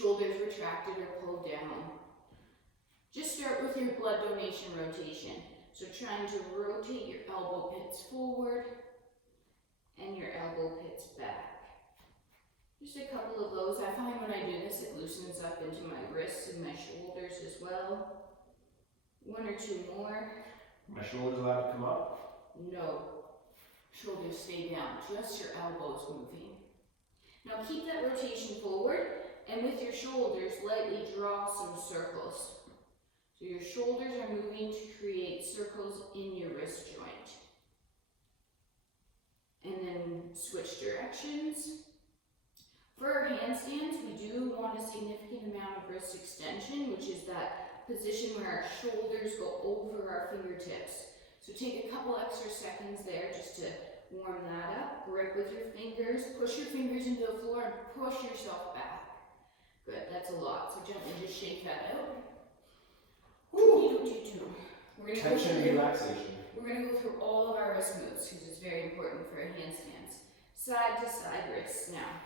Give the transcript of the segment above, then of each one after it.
Shoulders retracted or pulled down. Just start with your blood donation rotation. So trying to rotate your elbow pits forward and your elbow pits back. Just a couple of those. I find when I do this, it loosens up into my wrists and my shoulders as well. One or two more. My shoulders allowed to come up? No. Shoulders stay down. Just your elbows moving. Now keep that rotation forward, and with your shoulders, lightly draw some circles. So your shoulders are moving to create circles in your wrist joint. And then switch directions. For our handstands, we do want a significant amount of wrist extension, which is that position where our shoulders go over our fingertips. So take a couple extra seconds there just to warm that up. Grip with your fingers, push your fingers into the floor and push yourself back. Good, that's a lot. So gently just shake that out. Tension, relaxation. We're going to go through all of our wrist moves because it's very important for our handstands. Side to side wrists now.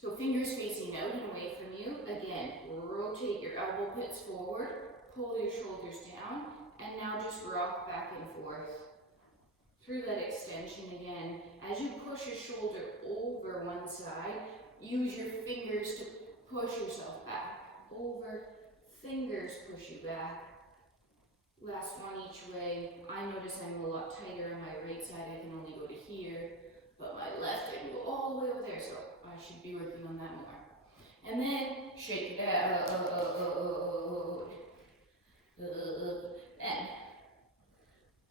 So fingers facing out and away from you. Again, rotate your elbow pits forward, pull your shoulders down, and now just rock back and forth. Through that extension again. As you push your shoulder over one side, use your fingers to push yourself back. Over, fingers push you back. Last one each way. I notice I'm a lot tighter on my right side. I can only go to here, but my left I can go all the way over there, so I should be working on that more. And then shake it out. Then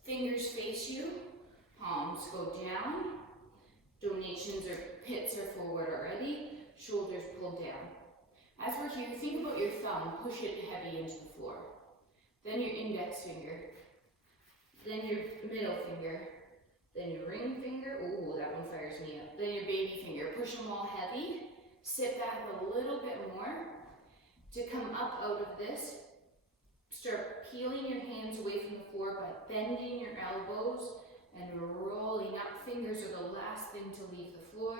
fingers face you, palms go down. Donations or pits are forward already. Shoulders pulled down. As we're here, think about your thumb. Push it heavy into the floor. Then your index finger, then your middle finger, then your ring finger, ooh, that one fires me up. Then your baby finger, push them all heavy, sit back a little bit more. To come up out of this, start peeling your hands away from the floor by bending your elbows and rolling up. Fingers are the last thing to leave the floor.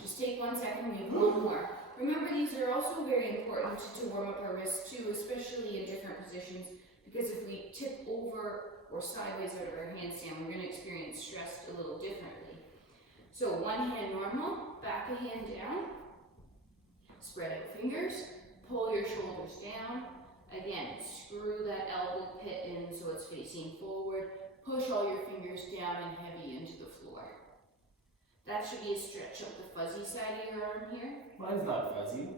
Just take 1 second, we have one more. Remember, these are also very important to warm up our wrists too, especially in different positions, because if we tip over or sideways out of our handstand, we're going to experience stress a little differently. So one hand normal, back a hand down, spread out fingers, pull your shoulders down. Again, screw that elbow pit in so it's facing forward. Push all your fingers down and heavy into the floor. That should be a stretch up the fuzzy side of your arm here. Mine's not fuzzy.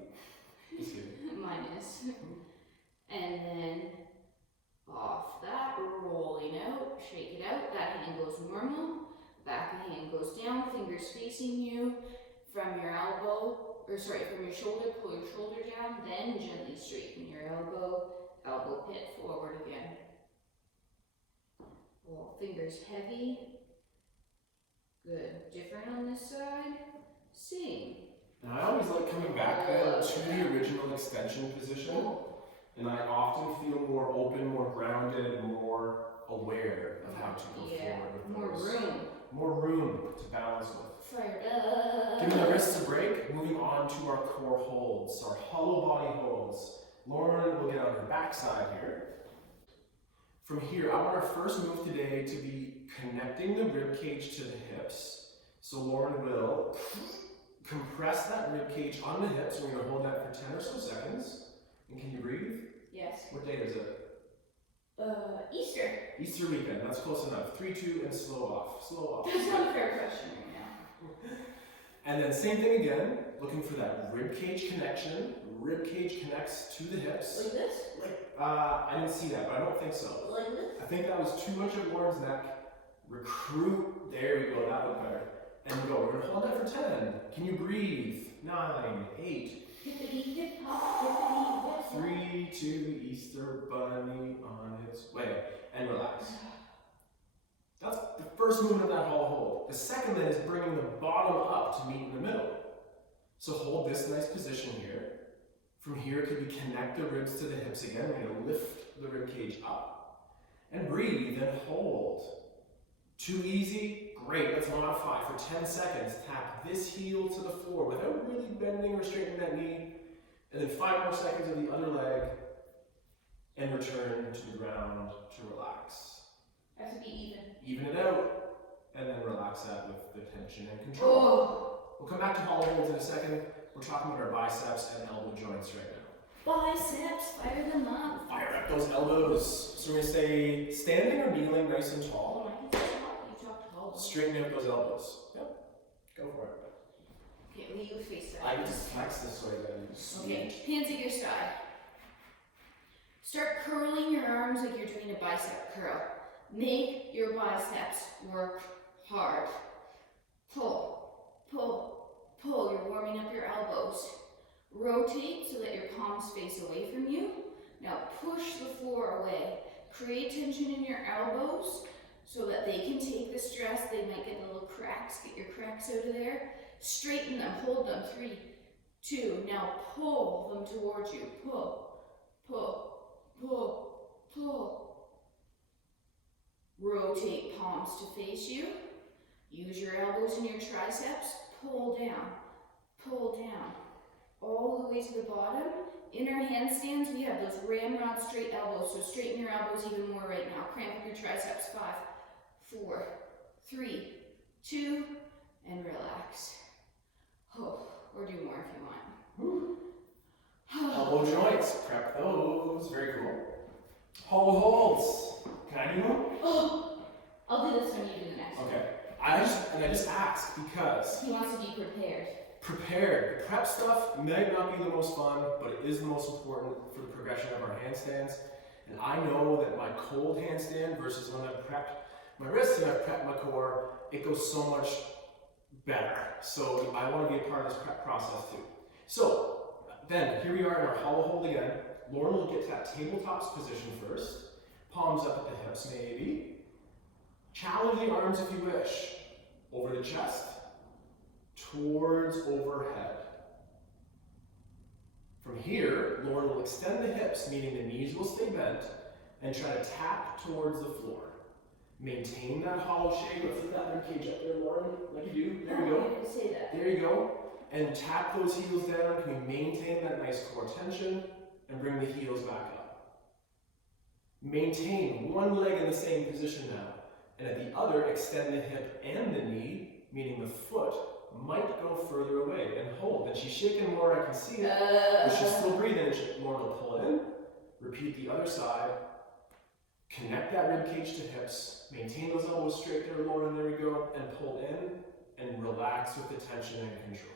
Just kidding. Mine is. And then off that, rolling out, shake it out. That hand goes normal. Back hand goes down, fingers facing you. From your elbow, from your shoulder, pull your shoulder down, then gently straighten your elbow, elbow pit forward again. Pull fingers heavy. Good. Different on this side. Same. And I always like coming back then to the original extension position. And I often feel more open, more grounded, more aware of how to go forward with those. More room to balance with. Fired up. Giving the wrists a break, moving on to our core holds, our hollow body holds. Lauren will get on her backside here. From here, I want our first move today to be connecting the rib cage to the hips. So Lauren will compress that rib cage on the hips. We're going to hold that for 10 or so seconds. And can you breathe? Yes. What day is it? Easter. Easter weekend. That's close enough. 3, 2, and slow off. Slow off. That's not a fair question right now. And then same thing again. Looking for that rib cage connection. Rib cage connects to the hips. Like this? I didn't see that, but I don't think so. Like this? I think that was too much of Lauren's neck. Recruit. There we go. That looked better. And we go. We're going to hold that for 10. Can you breathe? 9, 8. Hippity hip hop, hippity hip hop. 3, 2, Easter bunny on its way. And relax. That's the first movement of that hollow hold. The second then is bringing the bottom up to meet in the middle. So hold this nice position here. From here, could we connect the ribs to the hips again? We're going to lift the rib cage up. And breathe and hold. Too easy? Great, let's modify. For 10 seconds, tap this heel to the floor without really bending or straightening that knee. And then 5 more seconds of the other leg. And return to the ground to relax. Have to be even. Even it out. And then relax that with the tension and control. Oh. We'll come back to hollow holds in a second. We're talking about our biceps and elbow joints right now. Biceps, fire them up. Fire up those elbows. So we're going to stay standing or kneeling nice and tall. Oh, I can say tall. You talked tall. Straighten out those elbows. Yep. Go for it. Okay, will you face that? I just flex this way then. Okay, hands at your side. Start curling your arms like you're doing a bicep curl. Make your biceps work hard. Pull, pull, pull. You're warming up your elbows. Rotate so that your palms face away from you. Now push the floor away. Create tension in your elbows so that they can take the stress. They might get little cracks. Get your cracks out of there. Straighten them. Hold them. 3, 2. Now pull them towards you. Pull, pull, pull, pull. Rotate palms to face you. Use your elbows and your triceps. Pull down, pull down. All the way to the bottom. In our handstands, we have those ramrod straight elbows, so straighten your elbows even more right now. Cramp up your triceps. 5, 4, 3, 2, and relax. Oh, or do more if you want. Elbow joints, prep those. Very cool. Hollow holds. Can I do one? Oh, I'll do this when you do the next one. Okay. I just ask because He wants to be prepared. prepared. The prep stuff might not be the most fun, but it is the most important for the progression of our handstands. And I know that my cold handstand versus when I've prepped my wrists and I've prepped my core, it goes so much better. So I want to be a part of this prep process too. So then here we are in our hollow hold again. Lauren will get to that tabletops position first. Palms up at the hips maybe. Challenge the arms if you wish. Over the chest, towards overhead. From here, Lauren will extend the hips, meaning the knees will stay bent, and try to tap towards the floor. Maintain that hollow shape. Let's get that rib cage up there, Lauren, like you do. There you go. I didn't say that. There you go. And tap those heels down. Can we maintain that nice core tension and bring the heels back up? Maintain one leg in the same position now. And at the other, extend the hip and the knee, meaning the foot might go further away and hold. And she's shaking more, I can see it, but she's still breathing. And Lauren will pull in, repeat the other side, connect that rib cage to hips, maintain those elbows straight there, Lauren, there we go, and pull in and relax with the tension and control.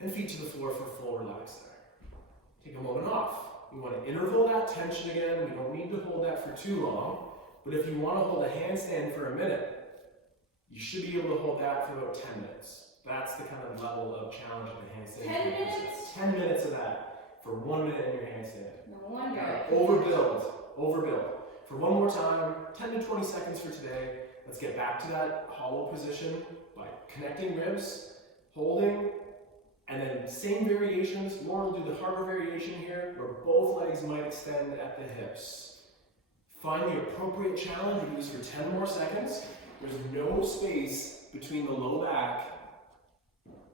And feet to the floor for full relax there. Take a moment off. We want to interval that tension again. We don't need to hold that for too long. But if you want to hold a handstand for a minute, you should be able to hold that for about 10 minutes. That's the kind of level of challenge of the handstand. 10 minutes? 10 minutes of that for 1 minute in your handstand. No wonder. Overbuild. For one more time, 10 to 20 seconds for today. Let's get back to that hollow position by connecting ribs, holding, and then same variations. Lauren will do the harder variation here, where both legs might extend at the hips. Find the appropriate challenge. We do this for 10 more seconds. There's no space between the low back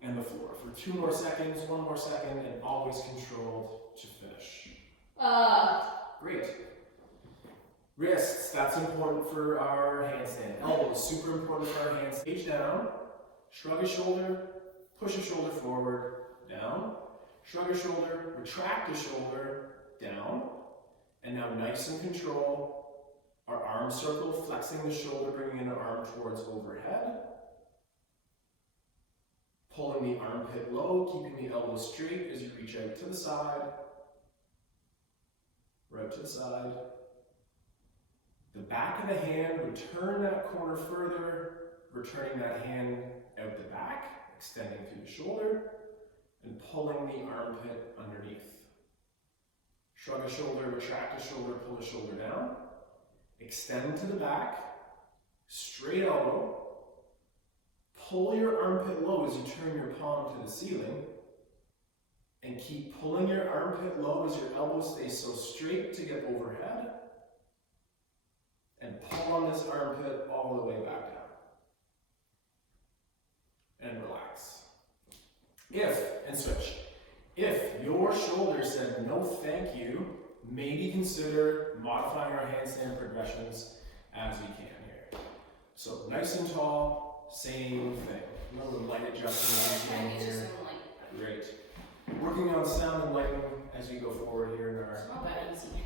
and the floor. For 2 more seconds, 1 more second, and always controlled to finish. Great. Wrists, that's important for our handstand. Elbows, super important for our hands. Page down, shrug a shoulder, push a shoulder forward, down, shrug a shoulder, retract a shoulder, down, and now nice and control. Our arm circle, flexing the shoulder, bringing an arm towards overhead. Pulling the armpit low, keeping the elbow straight as you reach out to the side. Right to the side. The back of the hand would turn that corner further, returning that hand out the back, extending through the shoulder, and pulling the armpit underneath. Shrug a shoulder, retract a shoulder, pull the shoulder down. Extend to the back, straight elbow. Pull your armpit low as you turn your palm to the ceiling. And keep pulling your armpit low as your elbow stays so straight to get overhead. And pull on this armpit all the way back down. and relax. And switch. If your shoulder said no thank you, maybe consider modifying our handstand progressions as we can here. So nice and tall, same thing. A little light adjustment here. Great. Working on sound and lighting as we go forward here in our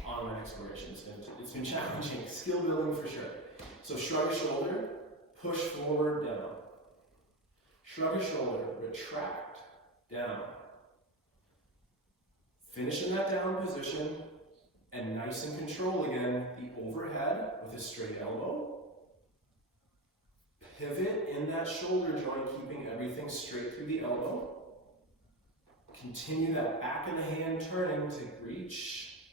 online exploration. It's been challenging. Skill building for sure. So shrug a shoulder, push forward, down. Shrug a shoulder, retract, down. Finish in that down position, and nice and control again, the overhead with a straight elbow. Pivot in that shoulder joint, keeping everything straight through the elbow. Continue that back of the hand turning to reach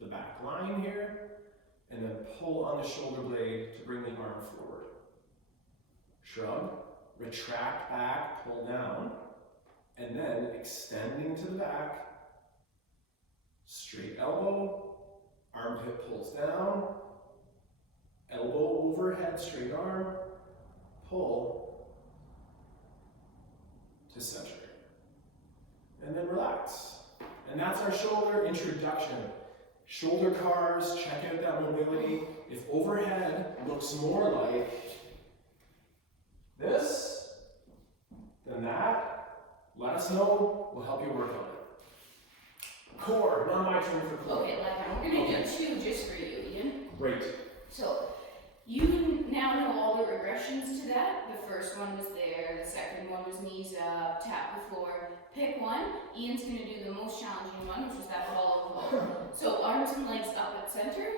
the back line here, and then pull on the shoulder blade to bring the arm forward. Shrug, retract back, pull down, and then extending to the back, straight elbow, armpit pulls down, elbow overhead, straight arm, pull to center. And then relax. And that's our shoulder introduction. Shoulder cars, check out that mobility. If overhead looks more like this than that, let us know. We'll help you work on it. Core, now my turn for core. Okay, I'm gonna do two just for you, Ian. Great. So, you now know all the regressions to that. The first one was there, the second one was knees up, tap the floor. Pick one. Ian's gonna do the most challenging one, which was that hollow hold. So arms and legs up at center.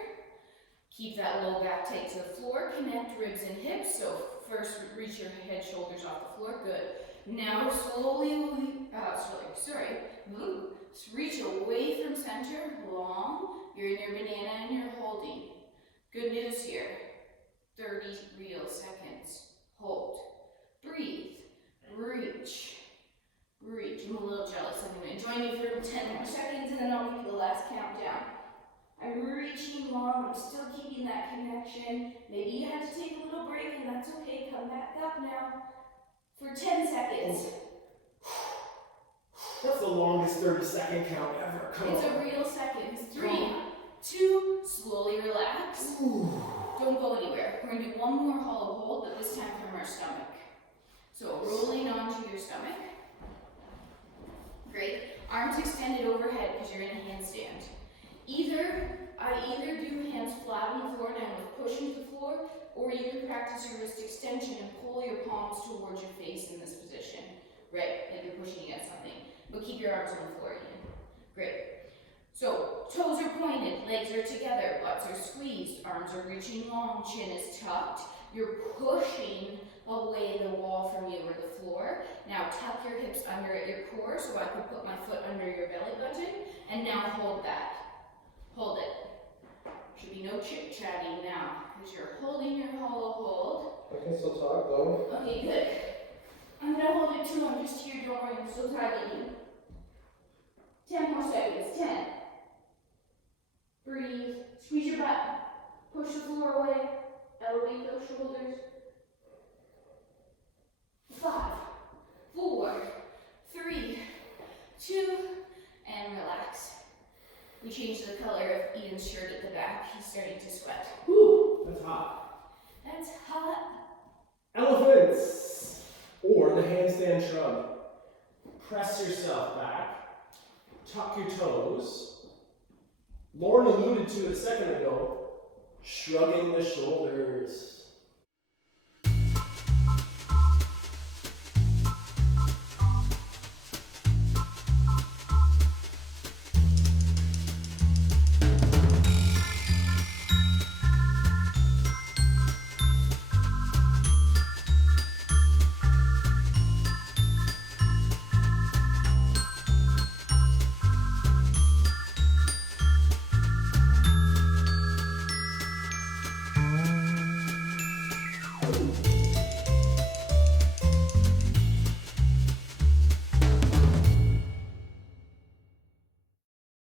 Keep that low back tight to the floor. Connect ribs and hips. So first reach your head, shoulders off the floor. Good. Now reach away from center, long. You're in your banana and you're holding. Good news here. 30 real seconds. Hold. Breathe. Reach. Reach. I'm a little jealous. I'm going to join you for 10 more seconds and then I'll give you the last countdown. I'm reaching long. I'm still keeping that connection. Maybe you had to take a little break and that's okay. Come back up now for 10 seconds. That's the longest 30-second count ever. Come It's on. a real second. 3, 2, slowly relax. Don't go anywhere. We're going to do one more hollow hold, but this time from our stomach. So rolling onto your stomach. Great. Arms extended overhead because you're in a handstand. I either do hands flat on the floor now with pushing to the floor, or you can practice your wrist extension and pull your palms towards your face in this position. Right, like you're pushing against something. But keep your arms on the floor again. Great. So, toes are pointed, legs are together, butts are squeezed, arms are reaching long, chin is tucked. You're pushing away the wall from you or the floor. Now tuck your hips under at your core so I can put my foot under your belly button. And now hold that. Hold it. Should be no chit-chatting now because you're holding your hollow hold. I can still talk though. Okay, good. I'm gonna hold it too. I'm just here. Don't worry. I'm still targeting. 10 more seconds. 10. Breathe. Squeeze your butt. Push the floor away. Elevate those shoulders. 5, 4, 3, 2, and relax. We changed the color of Ian's shirt at the back. He's starting to sweat. Whew, that's hot. That's hot. Elephants, or the handstand shrug. Press yourself back, tuck your toes. Lauren alluded to it a second ago, shrugging the shoulders.